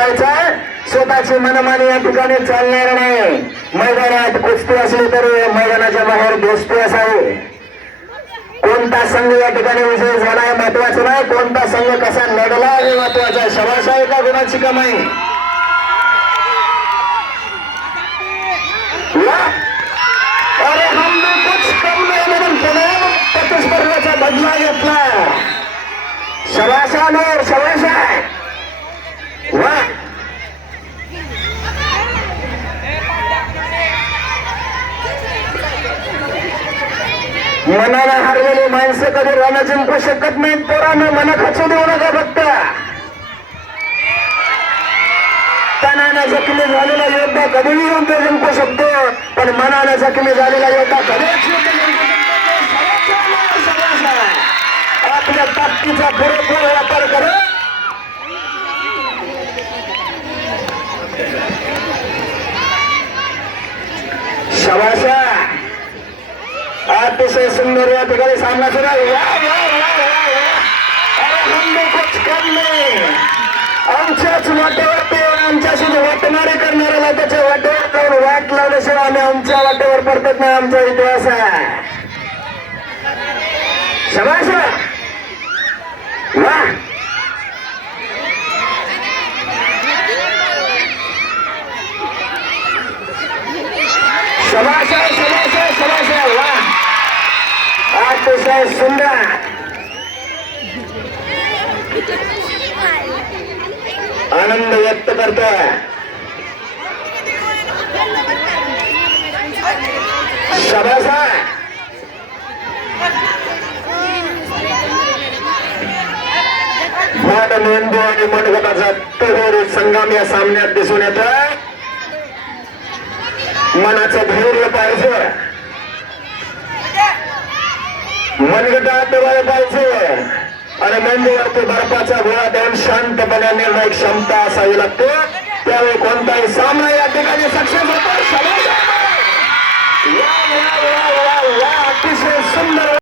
करायचा. स्वतःची मनमानी या ठिकाणी चालणार नाही. मैदानात कुस्ती असली तरी मैदानाच्या बाहेर दोस्ती असावी. कोणता संघ या ठिकाणी विजय झाला हे महत्वाचं नाही, कोणता संघ कसा लढला हे महत्वाचं आहे. शबाश आहे का गुणाची कमाई. अरे हमने कुछ कम नहीं म्हणून प्रतिस्पर्धाचा बदला घेतला. शबाश आहे, शबाश आहे. वा मनाला हारलेली माणसं कधी रण जिंकू शकत नाहीत. पोरांना मना खचू देऊ नका. फक्त तणाने जखमी झालेला योद्धा कधीही युद्ध जिंकू शकतो, पण मनाने जखमी झालेला योद्धा कधीच युद्ध जिंकू शकतो. आपल्या ताकदीचा पुरेपूर वापर करा. शबाश. अतिशय सुंदर या ठिकाणी सामना सुरू आहे. आमच्याच वाटेवरती आमच्याशी वाटणारे करणाऱ्याला त्याच्या वाटेवर जाऊन वाट लावल्याशिवाय आम्ही आमच्या वाटेवर पडतच नाही. आमचा इतिहास आहे. शबाश. वा शबाश, शबाश, शबाश. वा अतिशय सुंदर. आनंद व्यक्त करतोय. शबाश. भाड मेंदू आणि मनगटाचा तोहोरी संगम या सामन्यात दिसून येतोय. मनाचं धैर्य पाहिजे, मनगटात डोळे पाहिजे आणि मेंदूवरती बर्फाचा गोळा देऊन शांतपणे निर्णय क्षमता असावी लागते. त्यावेळी कोणताही सामना या ठिकाणी सक्सेस